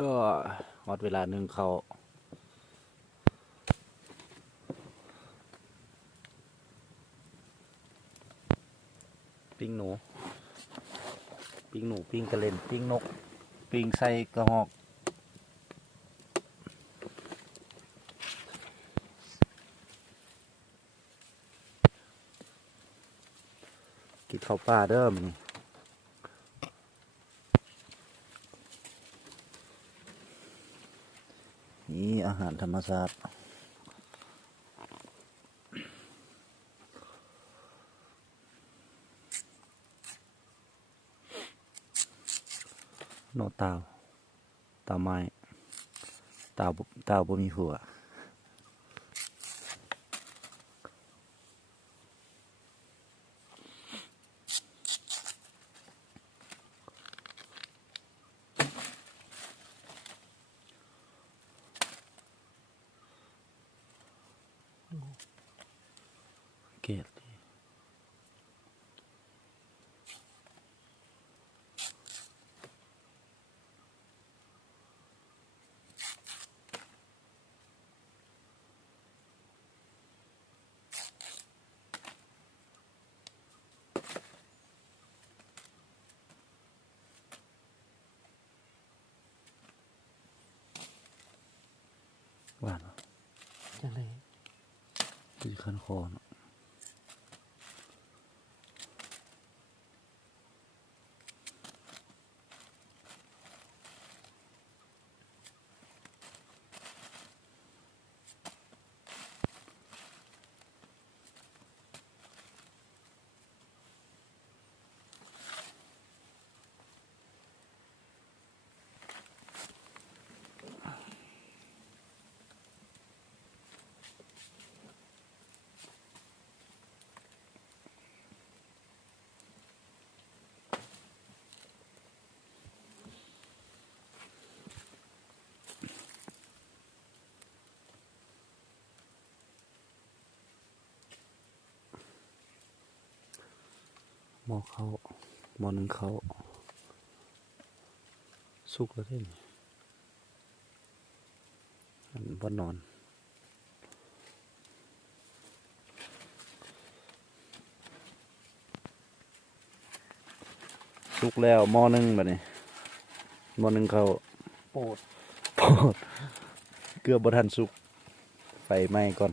ก็หมดเวลาหนึ่งเขาปิ้งหนูปิ้งกระเล่นปิ้งนกปิ้งใส่กระหอกกินข้าวปลาเด้อมอนี่อาหารธรรมชาติโนตาวตาวไม้ตาวบ่มีหัวเกลียดหวานจังเลยตีคันคอเนาะหม้อเขาหม้อหนึ่งเขาสุกแล้วได้นี่อันบ่นอนสุกแล้วหม้อหนึ่งแบบนี้หม้อหนึ่งเขาโปดเกือบบ่ทันสุกไฟไหม้ก่อน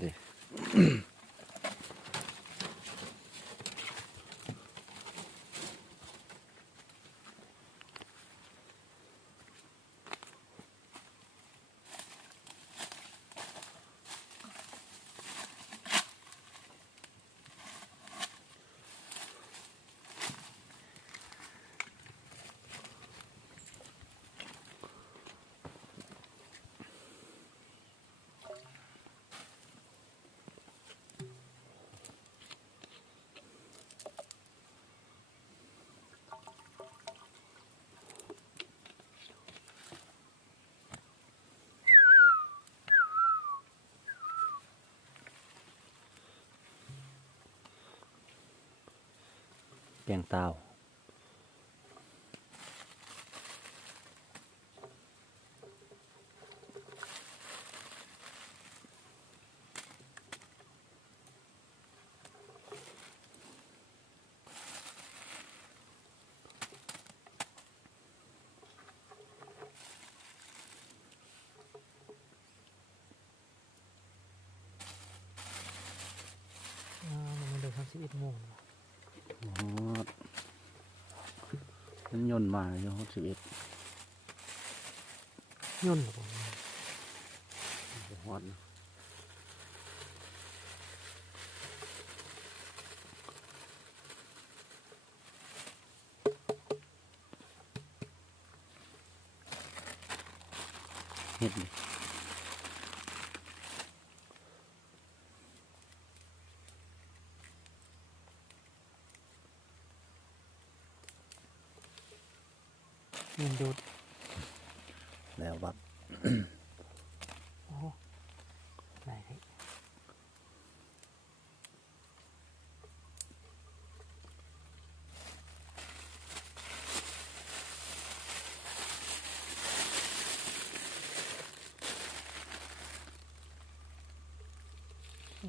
เด้แกงเตามันเดินทาง11 โมงฮอดมันย่นมาอยู่ฮอด11ย่นหรือเปล่าฮอดเฮ็ดนี่ มันดูด แล้วบัก โอ้ไหน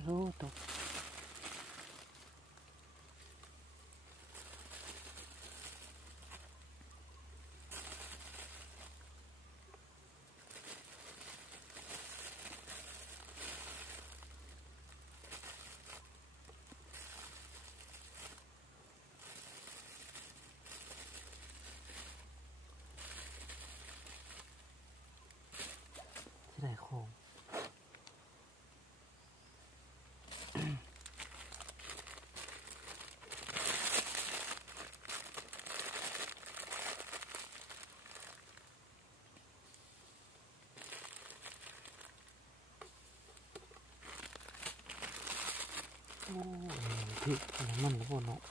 โอ้ตกที่ไหนโคงโอ้พี่อะไรมันแล้วบ่เนาะ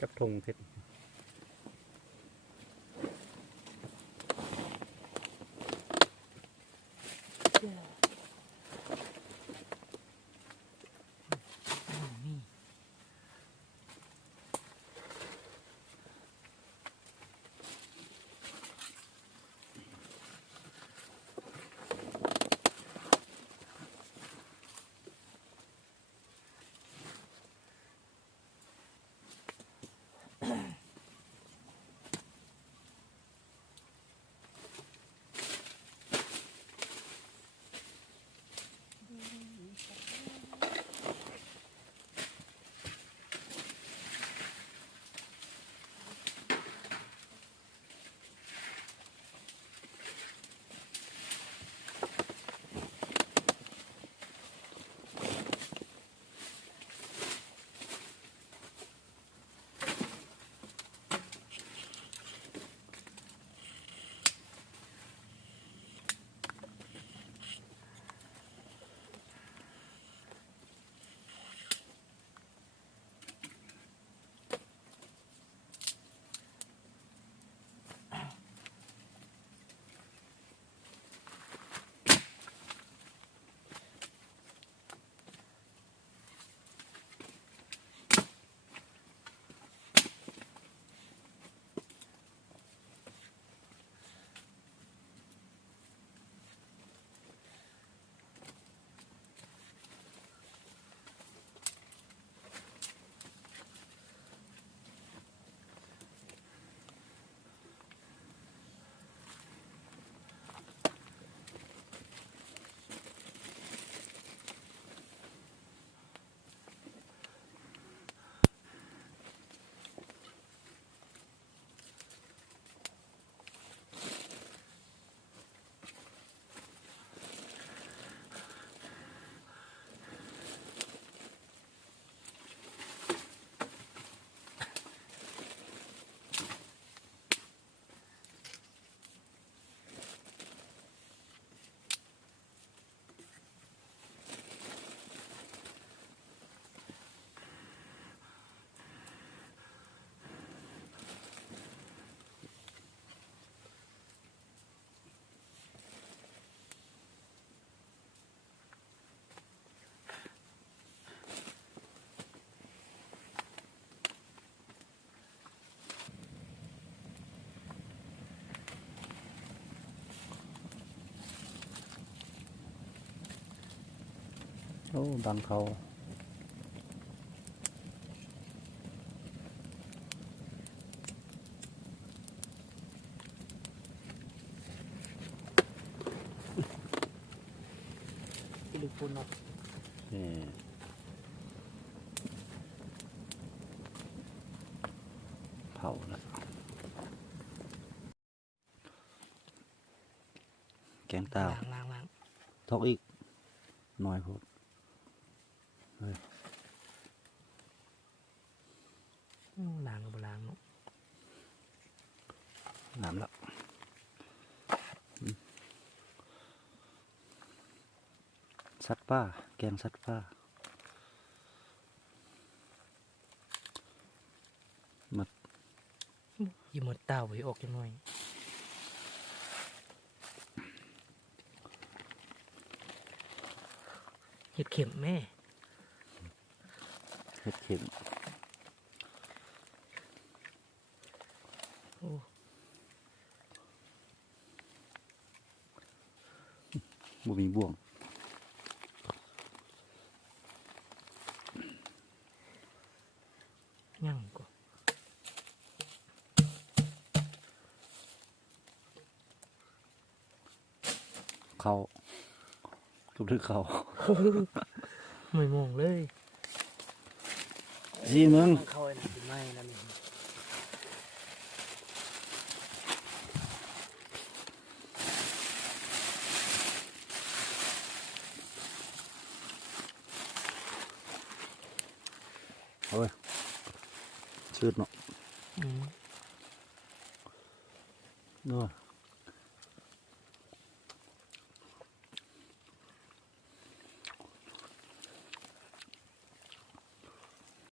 จับธงเพชร นี่ โอ้บังเขา ที่ลึกปุ่นเนาะ นี่เผาละแกงตาว ล้าง ทอกอีกหน่อยพูดเฮ้ย ล้างกับล้างเนาะ น้ำละสัตว์ป่าแกงสัตว์ป่ามา ยิ้มหมดเต้าไว้ออกจังหน่อยเห็ดเข็มแม่ เห็ดเข็ม โอ้ บ่มีบ่วง ยั่งกว่า เขาทุกทึกเขา ไม่มองเลย สิมึง เข้าไอ้นั่นเป็นไม้แล้วนี่ เอาไว้ชืดเนาะ อืม เนาะ